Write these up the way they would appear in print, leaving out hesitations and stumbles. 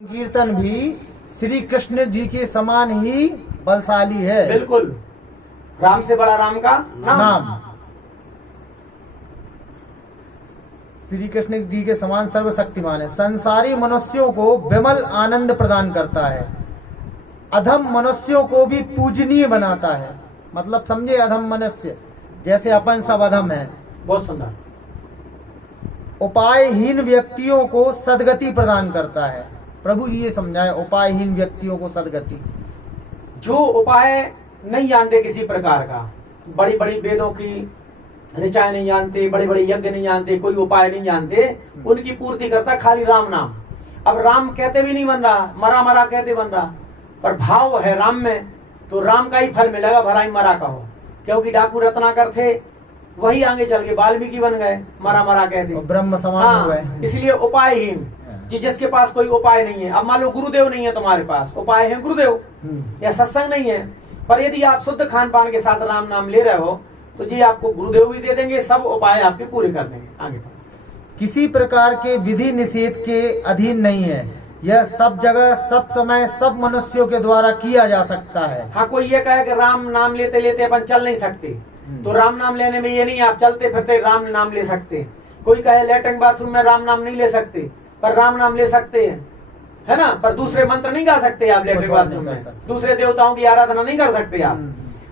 कीर्तन भी श्री कृष्ण जी के समान ही बलशाली है। बिल्कुल, राम से बड़ा राम का नाम। श्री कृष्ण जी के समान सर्वशक्तिमान है। संसारी मनुष्यों को विमल आनंद प्रदान करता है, अधम मनुष्यों को भी पूजनीय बनाता है। मतलब समझे, अधम मनुष्य जैसे अपन सब अधम है। बहुत सुंदर। उपायहीन व्यक्तियों को सदगति प्रदान करता है। प्रभु ये समझाए, उपायहीन व्यक्तियों को सदगति। जो उपाय नहीं जानते किसी प्रकार का, बड़ी बड़ी वेदों की ऋचाएं नहीं जानते, बड़े बड़े यज्ञ नहीं जानते, कोई उपाय नहीं जानते, उनकी पूर्ति करता खाली राम नाम। अब राम कहते भी नहीं बन रहा, मरा मरा कहते बन रहा, पर भाव है राम में, तो राम का ही फल मिलेगा, भला ही मरा का हो। क्योंकि डाकू रत्नाकर थे, वही आगे चल के वाल्मीकि बन गए, मरा मरा कहते, ब्रह्म समान हो गए। इसलिए उपायहीन, जिसके पास कोई उपाय नहीं है। अब मान लो गुरुदेव नहीं है तुम्हारे पास, उपाय है गुरुदेव, या सत्संग नहीं है, पर यदि आप शुद्ध खान पान के साथ राम नाम ले रहे हो तो जी आपको गुरुदेव भी दे देंगे, सब उपाय आपके पूरे कर देंगे। आगे किसी प्रकार के विधि निषेध के अधीन नहीं है। यह सब जगह, सब समय, सब मनुष्यों के द्वारा किया जा सकता है। हाँ, कोई ये कहे कि राम नाम लेते लेते अपन चल नहीं सकते, तो राम नाम लेने में ये नहीं आप चलते फिरते राम नाम ले सकते। कोई कहे लेटरिन बाथरूम में राम नाम नहीं ले सकते, पर राम नाम ले सकते हैं, है ना। पर दूसरे मंत्र नहीं गा सकते आप लेटरिन बाथरूम में, दूसरे देवताओं की आराधना नहीं कर सकते आप।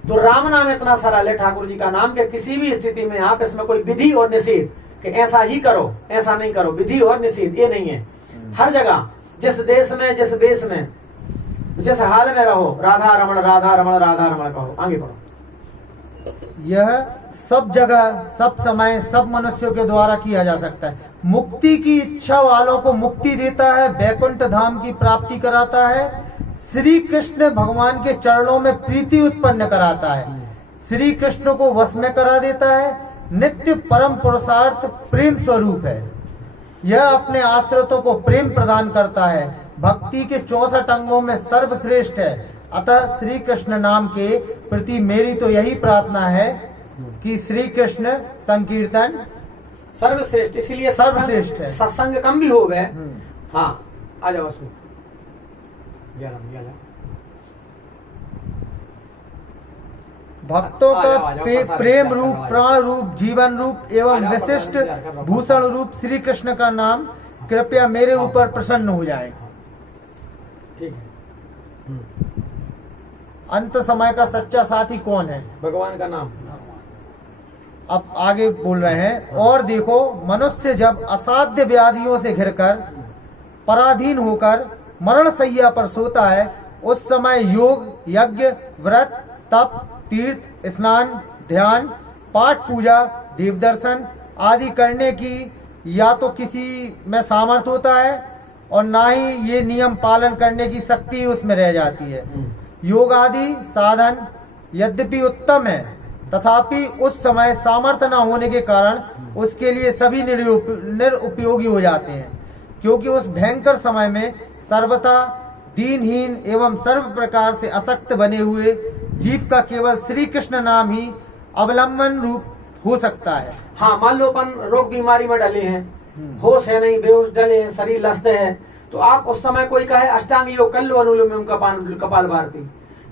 तो राम नाम इतना सरल है ठाकुर जी का नाम कि किसी भी स्थिति में आप इसमें कोई विधि और निषेध कि ऐसा ही करो ऐसा नहीं करो, विधि और निषेध ये नहीं है। हर जगह, जिस देश में, जिस देश में, जिस हाल में रहो, राधा रमण राधा रमण राधा रमण कहो। आगे बढ़ो। यह सब जगह, सब समय, सब मनुष्यों के द्वारा किया जा सकता है। मुक्ति की इच्छा वालों को मुक्ति देता है, वैकुंठ धाम की प्राप्ति कराता है, श्री कृष्ण भगवान के चरणों में प्रीति उत्पन्न कराता है, श्री कृष्ण को वश में करा देता है, नित्य परम पुरुषार्थ प्रेम स्वरूप है। यह अपने आश्रितों को प्रेम प्रदान करता है, भक्ति के 64 अंगों में सर्वश्रेष्ठ है। अतः श्री कृष्ण नाम के प्रति मेरी तो यही प्रार्थना है कि श्री कृष्ण संकीर्तन सर्वश्रेष्ठ, इसलिए सर्वश्रेष्ठ है। सत्संग कम भी हो गए। हाँ, आ जाओ। भक्तों का प्रेम रूप, प्राण रूप, जीवन रूप एवं विशिष्ट भूषण रूप श्री कृष्ण का नाम कृपया मेरे ऊपर प्रसन्न हो जाए। ठीक है। अंत समय का सच्चा साथी कौन है? भगवान का नाम। अब आगे बोल रहे हैं, और देखो, मनुष्य जब असाध्य व्याधियों से घिरकर पराधीन होकर मरण शैया पर सोता है, उस समय योग, यज्ञ, व्रत, तप, तीर्थ, स्नान, ध्यान, पाठ, पूजा, देव दर्शन आदि करने की या तो किसी में सामर्थ्य होता है और ना ही ये नियम पालन करने की शक्ति उसमें रह जाती है। योग आदि साधन यद्यपि उत्तम है, तथापि उस समय सामर्थ्य न होने के कारण उसके लिए सभी निरुपयोगी हो जाते हैं, क्योंकि उस भयंकर समय में सर्वथा दीनहीन एवं सर्व प्रकार से असक्त बने हुए जीव का केवल श्री कृष्ण नाम ही अवलंबन रूप हो सकता है। हाँ, मान लो अपन रोग बीमारी में डले हैं, होश है नहीं, बेहोश डले हैं, शरीर लस्त है, तो आप उस समय कोई कहे अष्टांग योग कर लो, अनुलोम कपाल भारती,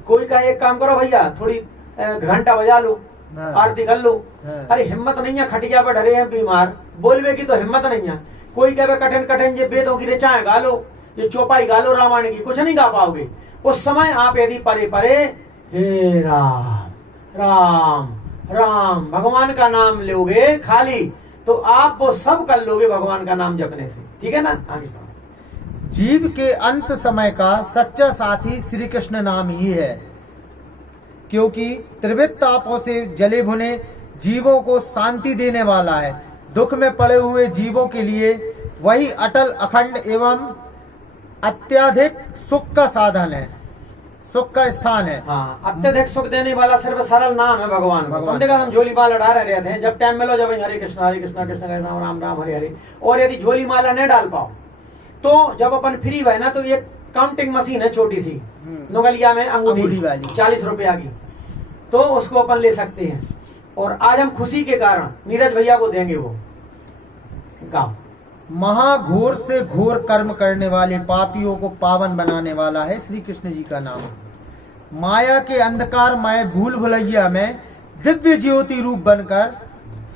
कोई कहे एक काम करो भैया थोड़ी घंटा बजा लो, आरती कर लो। अरे हिम्मत नहीं है, खटिया पर डरे हैं बीमार, बोलवे की तो हिम्मत नहीं है। कोई कहे कठिन कठिन ये वेदों की ऋचाएं गा लो, ये चौपाई गा लो रामायण की, कुछ नहीं गा पाओगे। उस समय आप यदि परे परे हे राम राम राम भगवान का नाम लोगे खाली, तो आप वो सब कर लोगे भगवान का नाम जपने से। ठीक है ना। आगे जीव के अंत समय का सच्चा साथी श्री कृष्ण नाम ही है, क्योंकि त्रिविध तापों से जले भुने जीवों को शांति देने वाला है। दुख में पड़े हुए जीवों के लिए वही अटल, अखंड एवं अत्यधिक सुख का साधन है, सुख का स्थान है। हाँ, अत्यधिक सुख देने वाला सर्व सरल नाम है भगवान। हम देखा हम झोली माला डाल रहे थे, जब टाइम मिलो जब हरे कृष्ण कृष्ण कृष्ण राम राम राम हरे हरे। और यदि झोली माला नहीं डाल पाओ तो जब अपन फ्री हुए ना, तो एक काउंटिंग मशीन है छोटी सी नोगलिया में, अंगूठी 40 रुपया की, तो उसको अपन ले सकते हैं। और आज हम खुशी के कारण नीरज भैया को देंगे, वो गाँव महाघोर से घोर कर्म करने वाले पापियों को पावन बनाने वाला है श्री कृष्ण जी का नाम। माया के अंधकारमय भूल भुलैया में दिव्य ज्योति रूप बनकर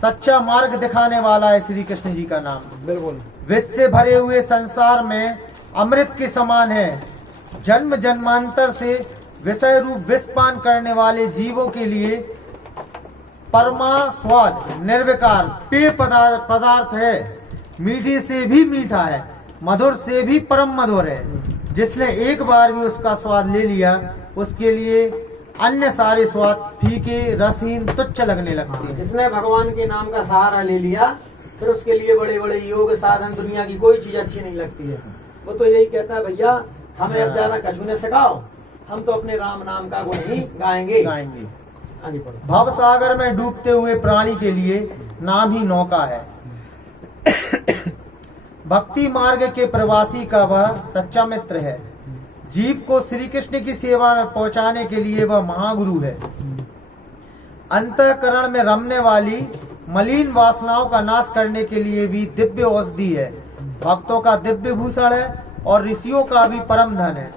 सच्चा मार्ग दिखाने वाला है श्री कृष्ण जी का नाम। बिल्कुल। विष से भरे हुए संसार में अमृत के समान है। जन्म जन्मांतर से विषय रूप विष पान करने वाले जीवों के लिए परमा स्वाद निर्विकार पेय पदार्थ है। मीठे से भी मीठा है, मधुर से भी परम मधुर है। जिसने एक बार भी उसका स्वाद ले लिया उसके लिए अन्य सारे स्वाद फीके रसीन तुच्छ लगने लगते हैं। जिसने भगवान के नाम का सहारा ले लिया फिर उसके लिए बड़े बड़े योग साधन दुनिया की कोई चीज अच्छी नहीं लगती है। वो तो यही कहता है भैया हमें अब ज्यादा कछु ने सिखाओ, हम तो अपने राम नाम का गुण ही गाएंगे। आगे पढ़ो। भव सागर में डूबते हुए प्राणी के लिए नाम ही नौका है। भक्ति मार्ग के प्रवासी का वह सच्चा मित्र है। जीव को श्री कृष्ण की सेवा में पहुंचाने के लिए वह महागुरु है। अंतःकरण में रमने वाली मलिन वासनाओं का नाश करने के लिए भी दिव्य औषधि है। भक्तों का दिव्य भूषण है और ऋषियों का भी परम धन है।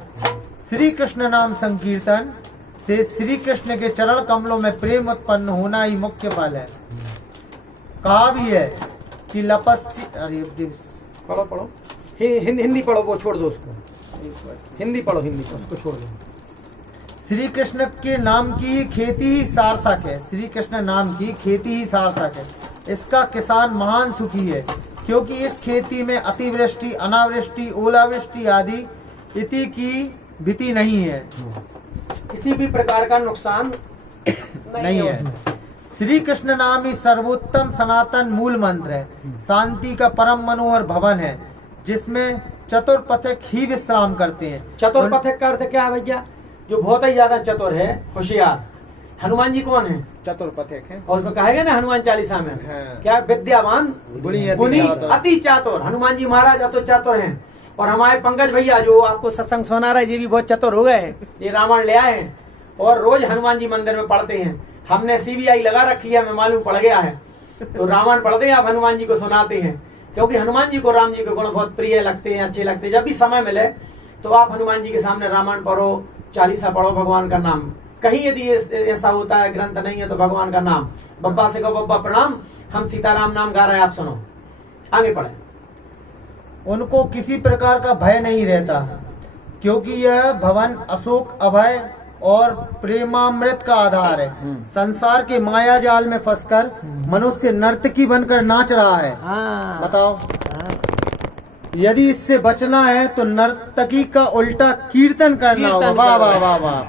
श्री कृष्ण नाम संकीर्तन से श्री कृष्ण के चरण कमलों में प्रेम उत्पन्न होना ही मुख्य फल है। कहा भी है कि पढ़ो पढ़ो हिंदी पढ़ो, वो छोड़ दो उसको। हिंदी पढ़ो, हिंदी पढ़ो, उसको छोड़ दो। श्री कृष्ण के नाम की खेती ही सार्थक है। श्री कृष्ण नाम की खेती ही सार्थक है। इसका किसान महान सुखी है, क्योंकि इस खेती में अतिवृष्टि अनावृष्टि ओलावृष्टि आदि इति की भीति नहीं है। किसी भी प्रकार का नुकसान नहीं है। श्री कृष्ण नाम ही सर्वोत्तम सनातन मूल मंत्र है। शांति का परम मनोहर भवन है, जिसमें चतुर्पथिक ही विश्राम करते हैं। चतुर्पथिक का अर्थ क्या है भैया? जो बहुत ही ज्यादा चतुर है, होशियार। हनुमान जी कौन है? चतुर्पथिक है। और उसमें कहा गया ना हनुमान चालीसा में, क्या विद्यावान गुणी अति चातुर। हनुमान जी महाराज अति चातुर हैं। और हमारे पंकज भैया जो आपको सत्संग सुना रहे, ये भी बहुत चतुर हो गए हैं। ये रामायण ले आए हैं और रोज हनुमान जी मंदिर में पढ़ते हैं। हमने CBI लगा रखी है, हमें मालूम पड़ गया है। तो रामायण पढ़ते हैं, आप हनुमान जी को सुनाते हैं, क्योंकि हनुमान जी को राम जी के गुण बहुत प्रिय लगते हैं, अच्छे लगते हैं। जब भी समय मिले तो आप हनुमान जी के सामने रामायण पढ़ो, चालीसा पढ़ो, भगवान का नाम। कहीं यदि ऐसा होता है ग्रंथ नहीं है तो भगवान का नाम। बब्बा से कहो बब्बा प्रणाम, हम सीताराम नाम गा रहे हैं, आप सुनो। आगे पढ़े। उनको किसी प्रकार का भय नहीं रहता, क्योंकि यह भवन अशोक अभय और प्रेमामृत का आधार है। संसार के माया जाल में फंसकर मनुष्य नर्तकी बनकर नाच रहा है। बताओ, यदि इससे बचना है तो नर्तकी का उल्टा कीर्तन करना होगा। वाह वाह वाह वाह,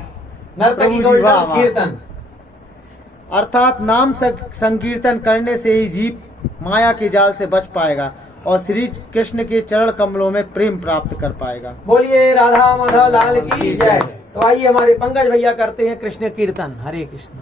नर्तकी का उल्टा कीर्तन, अर्थात नाम संकीर्तन करने से ही जीव माया के जाल से बच पाएगा और श्री कृष्ण के चरण कमलों में प्रेम प्राप्त कर पाएगा। बोलिए राधा माधव लाल की जय। तो आइए हमारे पंकज भैया करते हैं कृष्ण कीर्तन। हरे कृष्ण।